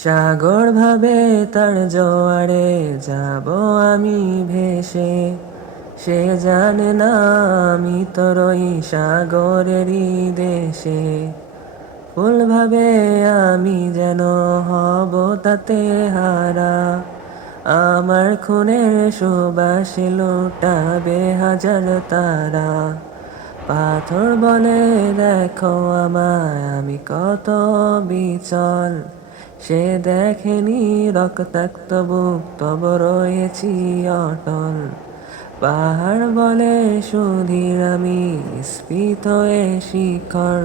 সাগর ভাবে তার জোয়ারে যাব আমি ভেসে, সে জানে না আমি তোর ওই সাগরেরই দেশে। ফুল ভাবে আমি যেন হব তাতে হারা, আমার খুনের সুবাসে লুটাবে হাজার তারা। পাথর বলে দেখো আমায় আমি কত বিচল, সে দেখেনি রক্তাক্ত বুক তব রয়েছি অটল। পাহাড় বলে সুধীর আমি স্ফীত এ শিখর,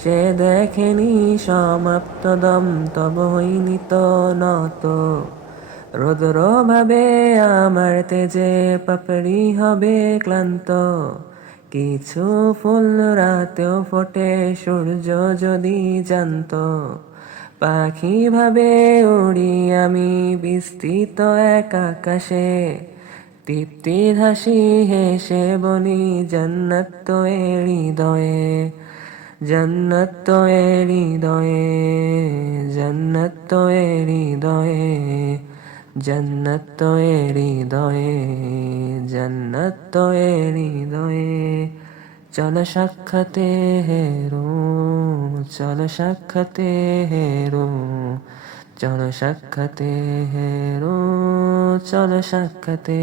সে দেখেনি সমাপ্ত দম তব হইনি তো নত। রোদ্র ভাবে আমার তেজে পাপড়ি হবে ক্লান্ত, কিছু ফুল রাতেও ফোটে সূর্য যদি জানত। পাখি ভাবে উড়ি আমি বিস্তৃত এক আকাশে, তৃপ্তির হাসি হেসে বলি জান্নাত তো এ হৃদয়ে, জান্নাত তো এ হৃদয়ে, জান্নাত তো এ হৃদয়ে, জান্নাত তো এ হৃদয়ে, জান্নাত তো এ হৃদয়ে। চল সাক্ষাতে হেরো, চল সাক্ষাতে হেরো, চল সাক্ষাতে হেরো, চল সাক্ষাতে।